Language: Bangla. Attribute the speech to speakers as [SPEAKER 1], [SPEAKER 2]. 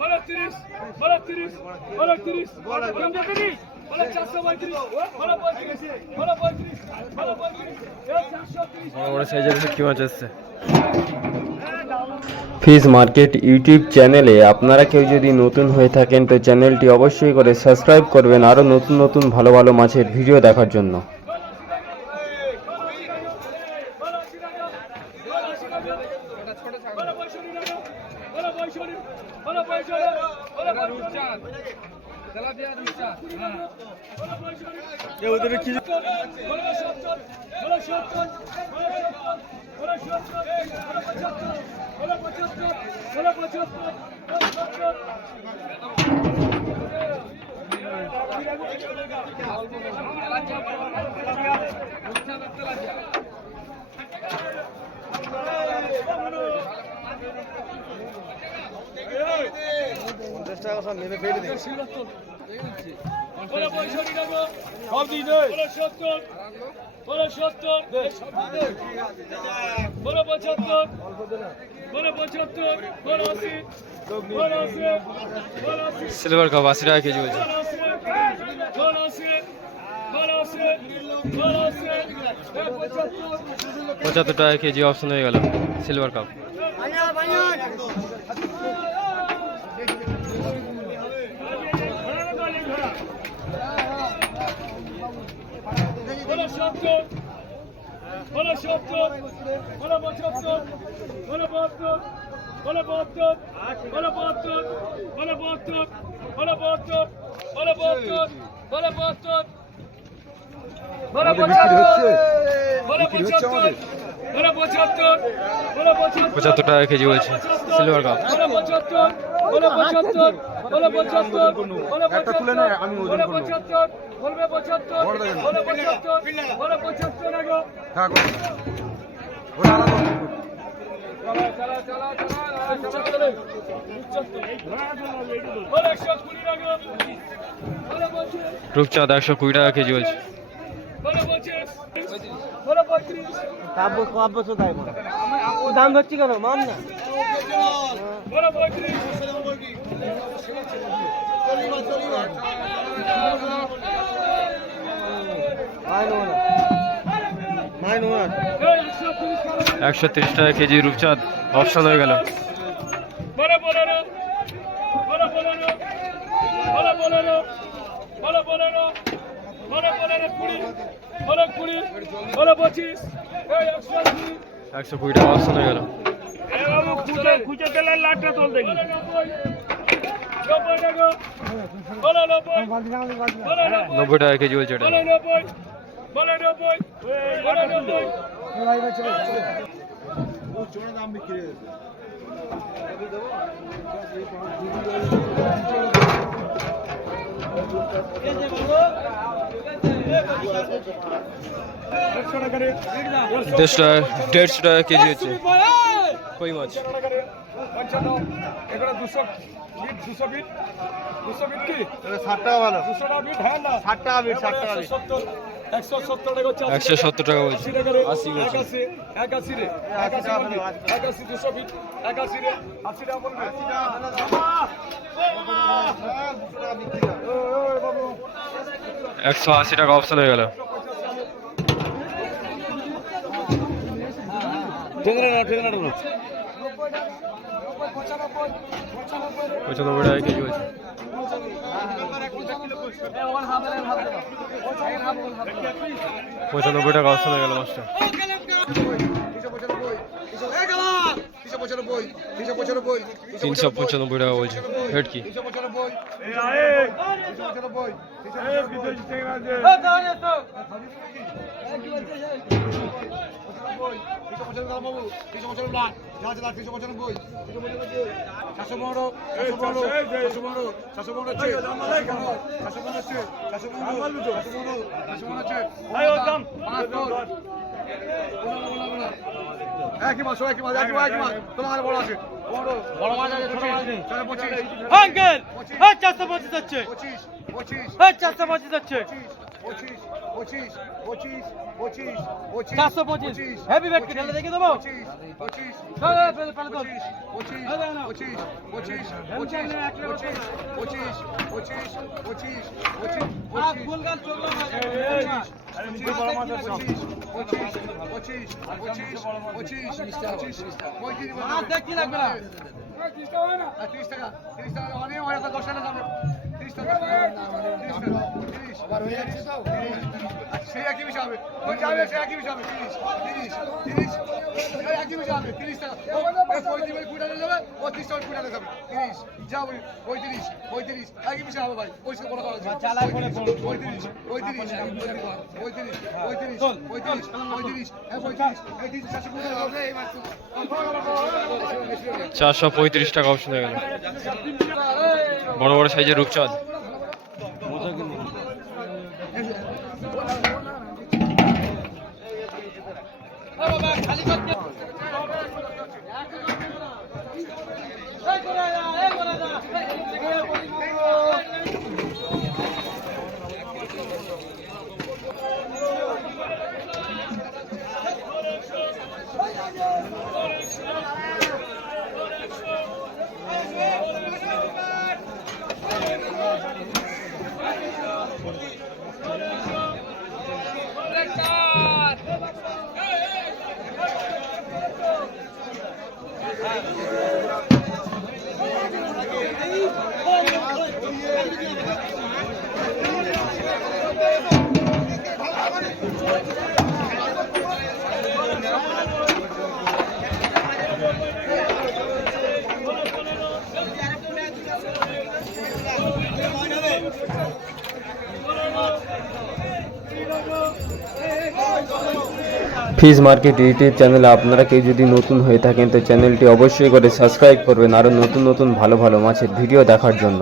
[SPEAKER 1] বলো তিরিশ বলো তিরিশ বলো তিরিশ কমতে তিরিশ বলো চারশো পঁয়ত্রিশ বলো পঁয়ত্রিশ বলো পঁয়ত্রিশ বলো পঁয়ত্রিশ চারশো তিরিশ।
[SPEAKER 2] বড় সাইজের ভেটকি মাছ এসছে
[SPEAKER 3] ফিশ মার্কেট ইউটিউব চ্যানেলে আপনারা কেউ যদি নতুন হয়ে থাকেন তো চ্যানেলটি অবশ্যই করে সাবস্ক্রাইব করবেন আরও নতুন নতুন ভালো ভালো মাছের ভিডিও দেখার জন্য
[SPEAKER 1] বলো আশি টাকা বলো আশি টাকা বলো পঁয়ষট্টি টাকা বলো পঁয়ষট্টি বলো পঁয়ষট্টি বলো রূপচাঁদ তেলাপিয়া রূপচাঁদ বলো পঁয়ষট্টি
[SPEAKER 2] ওদের কি
[SPEAKER 1] বলো সত্তর বলো সত্তর বলো সত্তর সত্তর পঁচাত্তর
[SPEAKER 2] সিলভার কাপ আশি টাকা কেজি বলছে।
[SPEAKER 1] পঁচাত্তর
[SPEAKER 2] টাকা কেজি অপশন হয়ে গেল সিলভার কাপ
[SPEAKER 1] বলো সত্তর বলো সত্তর বলো পঁচাত্তর বলো বাহাত্তর বলো বাহাত্তর বলো বাহাত্তর বলো পঁচাত্তর
[SPEAKER 2] টাকা কেজি বলছে। সিলভার কাপ রূপচাঁদ একশো কুড়ি টাকা কেজি বলছে।
[SPEAKER 4] দাম ধরছি কেন? মান না।
[SPEAKER 1] একশো তিরিশ টাকা
[SPEAKER 2] কেজি রূপচাঁদ অপশন হয়ে গেল।
[SPEAKER 1] বলো বলো বলো বলো পনেরো পনেরো কুড়ি বলো কুড়ি বলো পঁচিশ একশো
[SPEAKER 2] কুড়ি। টাকা অপশন হয়ে গেল।
[SPEAKER 1] খুঁজে পেলে লাটটা তোল দেখি। নব্বই টাকা
[SPEAKER 2] টাকা কেজি বলছে এটা।
[SPEAKER 1] বলো
[SPEAKER 2] দেড়শো টাকা দেড়শো টাকা কেজি হচ্ছে। কই মাছ?
[SPEAKER 1] একশো সত্তর টাকা
[SPEAKER 2] টাকা
[SPEAKER 1] আশি রে একাশি রে একাশি দুশো বিট একাশি রে আশি টাকা। বলবি
[SPEAKER 2] একশো আশি টাকা অপশন হয়ে গেল। পঁচানব্বই টাকা কেজি বলছে। পঁচানব্বই টাকা অপশন হয়ে গেল মাছটা তিনশো পঁচানব্বই টাকা বলছে ভেটকি
[SPEAKER 4] একই মাছ একই মাছ একই মাছ একই মাছ তোমার বড় আছে বড় বড় মাছ আছে ছোট মাছ নেই পঁচিশ
[SPEAKER 1] চারশো পঁচিশ হচ্ছে
[SPEAKER 4] পঁচিশ পঁচিশ
[SPEAKER 1] চারশো পঁচিশ হচ্ছে
[SPEAKER 4] পঁচিশ পঁচিশ পঁচিশ পঁচিশ পঁচিশ পঁচিশ
[SPEAKER 1] চারশো পঁচিশ। দেবো?
[SPEAKER 4] পঁচিশ পঁচিশ পঁচিশ পঁচিশ
[SPEAKER 1] দাও, দাও, দাও।
[SPEAKER 4] পঁচিশ পঁচিশ পঁচিশ
[SPEAKER 1] চলল
[SPEAKER 4] টাকা তিরিশ টাকা অনেক দশ টাকা দাম তিরিশ টাকা তিরিশ সে একই বিষয় হবে ওই যাবে সে একই বিষয় হবে তিরিশ তিরিশ। তিরিশ একই বিষয় হবে তিরিশ টাকা। পঁয়ত্রিশ কুড়ি টাকা যাবে ও তিরিশ টাকা কুড়ি টাকা যাবে তিরিশ যা ওই পঁয়ত্রিশ পঁয়ত্রিশ একই বিষয় হবে ভাই। ওই আছে পঁয়ত্রিশ পঁয়ত্রিশ পঁয়ত্রিশ পঁয়ত্রিশ পঁয়ত্রিশ পঁয়ত্রিশ হ্যাঁ পঁয়ত্রিশ এই তিরিশ চারশো হবে
[SPEAKER 2] চারশো পঁয়ত্রিশ টাকা অপশন হয়ে গেল। বড় বড় সাইজের রূপচাঁদ।
[SPEAKER 1] Далеко от него. Thank you.
[SPEAKER 3] Fizz market YouTube চ্যানেলে আপনারা কেউ যদি নতুন হয়ে থাকেন, তো চ্যানেলটি অবশ্যই করে সাবস্ক্রাইব করবেন, আরও নতুন নতুন ভালো ভালো মাছের ভিডিও দেখার জন্য।